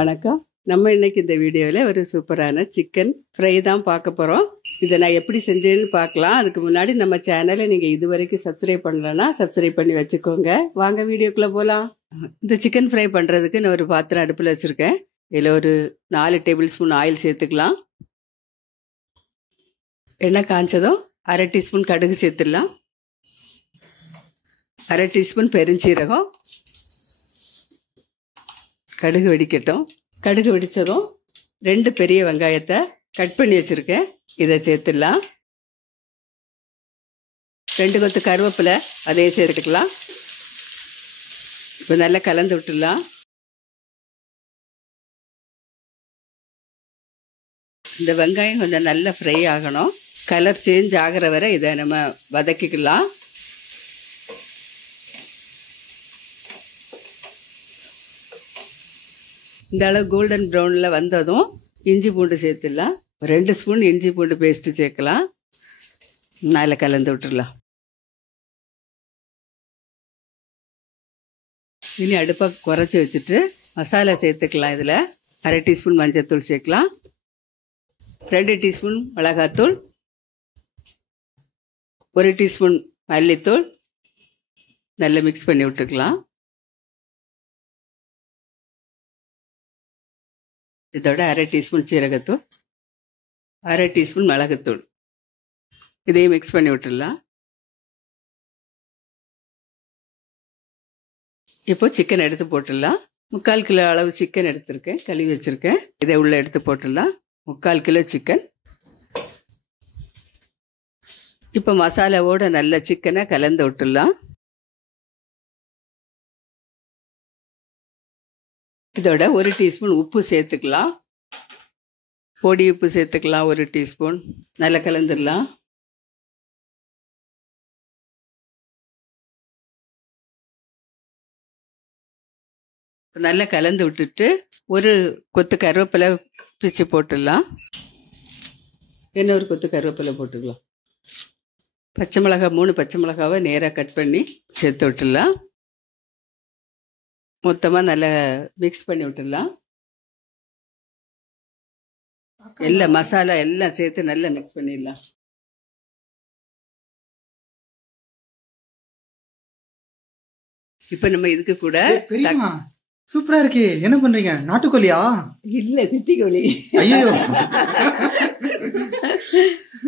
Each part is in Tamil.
வணக்கம். நம்ம இன்னைக்கு இந்த வீடியோவில் ஒரு சூப்பரான சிக்கன் ஃப்ரை தான் பார்க்க போகிறோம். இதை நான் எப்படி செஞ்சேன்னு பார்க்கலாம். அதுக்கு முன்னாடி நம்ம சேனலை நீங்கள் இது வரைக்கும் சப்ஸ்கிரைப் பண்ணலன்னா சப்ஸ்கிரைப் பண்ணி வச்சுக்கோங்க. வாங்க வீடியோக்குள்ளே போகலாம். இந்த சிக்கன் ஃப்ரை பண்ணுறதுக்கு நான் ஒரு பாத்திரம் அடுப்பில் வச்சுருக்கேன். இதில் ஒரு 4 டேபிள் ஸ்பூன் ஆயில் சேர்த்துக்கலாம். எண்ணெய் காய்ச்சதும் 1/2 டீஸ்பூன் கடுகு சேர்த்துடலாம். 1/2 டீஸ்பூன் பெருஞ்சீரகம். கடுகு வெடிக்கட்டும். கடுகு வெடித்ததும் 2 பெரிய வெங்காயத்தை கட் பண்ணி வச்சுருக்கேன், இதை சேர்த்துடலாம். 2 கொத்து கருவேப்பிலை அதையும் சேர்த்துக்கலாம். இப்போ நல்லா கலந்து விட்டுடலாம். இந்த வெங்காயம் கொஞ்சம் நல்லா ஃப்ரை ஆகணும். கலர் சேஞ்ச் ஆகிற வரை இதை நம்ம வதக்கிக்கலாம். இந்த அளவு கோல்டன் ப்ரௌனில் வந்ததும் இஞ்சி பூண்டு சேர்த்துடலாம். 2 ஸ்பூன் இஞ்சி பூண்டு பேஸ்ட்டு சேர்க்கலாம். நல்லா கலந்து விட்டுடலாம். இனி அடுப்பை குறைச்சி வச்சுட்டு மசாலா சேர்த்துக்கலாம். இதில் 1/2 டீஸ்பூன் மஞ்சள்தூள் சேர்க்கலாம். 2 டீஸ்பூன் மிளகாத்தூள், 1 டீஸ்பூன் மல்லித்தூள். நல்லா மிக்ஸ் பண்ணி விட்டுக்கலாம். இதோட 1/2 டீஸ்பூன் சீரகத்தூள், 1/2 டீஸ்பூன் மிளகுத்தூள். இதையும் மிக்ஸ் பண்ணி விட்டுடலாம். இப்போ சிக்கன் எடுத்து போட்டுடலாம். 3/4 கிலோ அளவு சிக்கன் எடுத்திருக்கேன், கழுவி வச்சுருக்கேன். இதை உள்ளே எடுத்து போட்டுடலாம். 3/4 கிலோ சிக்கன். இப்போ மசாலாவோட நல்ல சிக்கனை கலந்து விட்டுடலாம். இதோட 1 டீஸ்பூன் உப்பு சேர்த்துக்கலாம். பொடி உப்பு சேர்த்துக்கலாம் 1 டீஸ்பூன். நல்லா கலந்துடலாம். நல்லா கலந்து விட்டுட்டு ஒரு கொத்து கருவேப்பிலை பிச்சு போட்டுடலாம். என்ன ஒரு கொத்து கருவேப்பிலை போட்டுக்கலாம். பச்சை மிளகாய் 3 பச்சை மிளகாவை நேராக கட் பண்ணி சேர்த்து விட்டுடலாம். மொத்தமாக நல்லா மிக்ஸ் பண்ணி விட்டுடலாம். எல்லாம் மசாலா எல்லாம் சேர்த்து நல்லா மிக்ஸ் பண்ணிடலாம். இப்போ நம்ம இதுக்கு கூட சூப்பரா இருக்கு. என்ன பண்றீங்க? நாட்டுக்கோழியா? இல்ல, சிட்டி கோழி. ஐயோ.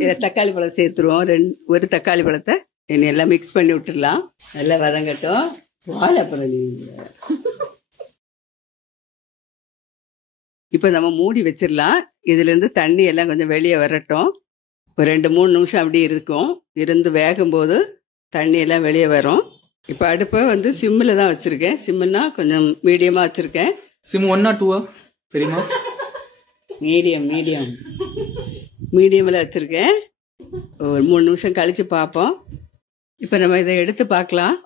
இதை தக்காளி பழம் சேர்த்துருவோம். ஒரு தக்காளி பழத்தை இனி எல்லாம் மிக்ஸ் பண்ணி விட்டுடலாம். நல்லா வதங்கட்டும். வாழைப்பழம் இப்போ நம்ம மூடி வச்சிடலாம். இதுலேருந்து தண்ணி எல்லாம் கொஞ்சம் வெளியே வரட்டும். ஒரு 2-3 நிமிஷம் அப்படி இருக்கும். இருந்து வேகும்போது தண்ணி எல்லாம் வெளியே வரும். இப்போ அடுப்பை வந்து சிம்மில் தான் வச்சுருக்கேன். சிம்முன்னா கொஞ்சம் மீடியமாக வச்சுருக்கேன். சிம் 1 or 2 தெரியுமா? மீடியமில் வச்சுருக்கேன். ஒரு 3 நிமிஷம் கழித்து பார்ப்போம். இப்போ நம்ம இதை எடுத்து பார்க்கலாம்.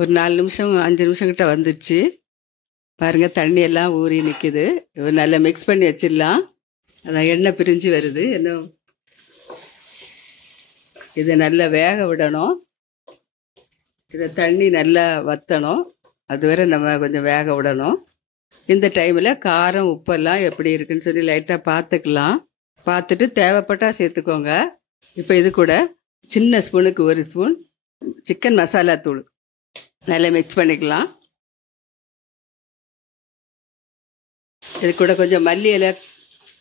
ஒரு 4 நிமிஷம் 5 நிமிஷம் கிட்ட வந்துடுச்சு. பாருங்கள், தண்ணி எல்லாம் ஊறி நிற்கிது. நல்லா மிக்ஸ் பண்ணி வச்சிடலாம். அதான் எண்ணெய் பிரிஞ்சு வருது. இதை நல்லா வேக விடணும். இதை தண்ணி நல்லா வற்றணும். அதுவரை நம்ம கொஞ்சம் வேக விடணும். இந்த டைமில் காரம் உப்பெல்லாம் எப்படி இருக்குன்னு சொல்லி லைட்டாக பார்த்துக்கலாம். பார்த்துட்டு தேவைப்பட்டால் சேர்த்துக்கோங்க. இப்போ இது கூட சின்ன ஸ்பூனுக்கு 1 ஸ்பூன் சிக்கன் மசாலா தூள் நல்லா மிக்ஸ் பண்ணிக்கலாம். இது கூட கொஞ்சம் மல்லி இலை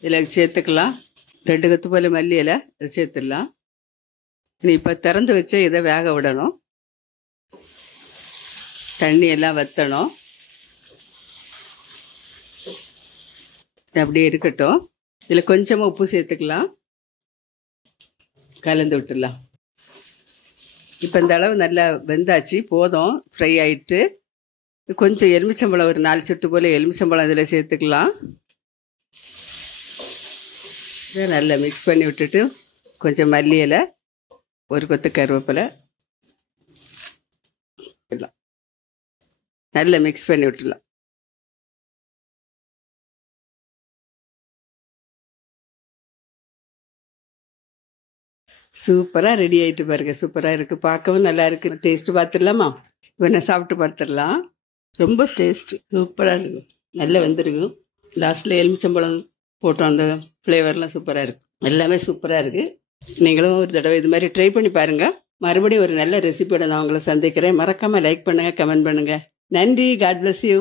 இதில் சேர்த்துக்கலாம். 2 கொத்து போல் மல்லி இலை சேர்த்துடலாம். இப்போ திறந்து வச்சு இதை வேக விடணும். தண்ணி எல்லாம் வற்றணும். அப்படியே இருக்கட்டும். இதில் கொஞ்சமாக உப்பு சேர்த்துக்கலாம். கலந்து விட்டுடலாம். இப்போ இந்த அளவு நல்லா வெந்தாச்சு, போதும். ஃப்ரை ஆகிட்டு கொஞ்சம் எலுமிச்சம்பழம் ஒரு 4 சொட்டு போல் எலுமிச்சம்பழம் இதில் சேர்த்துக்கலாம். இதை நல்லா மிக்ஸ் பண்ணி விட்டுட்டு கொஞ்சம் மல்லி இலை, ஒரு கொத்து கருவேப்பிலை நல்லா மிக்ஸ் பண்ணி விட்டுடலாம். சூப்பராக ரெடி ஆகிட்டு பாருங்க. சூப்பராக இருக்குது, பார்க்கவும் நல்லா இருக்குது. டேஸ்ட்டு பார்த்துடலாமா? இப்போ நான் சாப்பிட்டு பார்த்துடலாம். ரொம்ப டேஸ்ட்டு சூப்பராக இருக்கும். நல்லா வெந்திருக்கும். லாஸ்ட்டில் எலுமிச்சம்பழம் போட்டோம், அந்த ஃப்ளேவர்லாம் சூப்பராக இருக்குது. எல்லாமே சூப்பராக இருக்குது. நீங்களும் ஒரு தடவை இது மாதிரி ட்ரை பண்ணி பாருங்கள். மறுபடியும் ஒரு நல்ல ரெசிபியோட நான் உங்களை சந்திக்கிறேன். மறக்காமல் லைக் பண்ணுங்கள், கமெண்ட் பண்ணுங்கள். நன்றி. God bless you.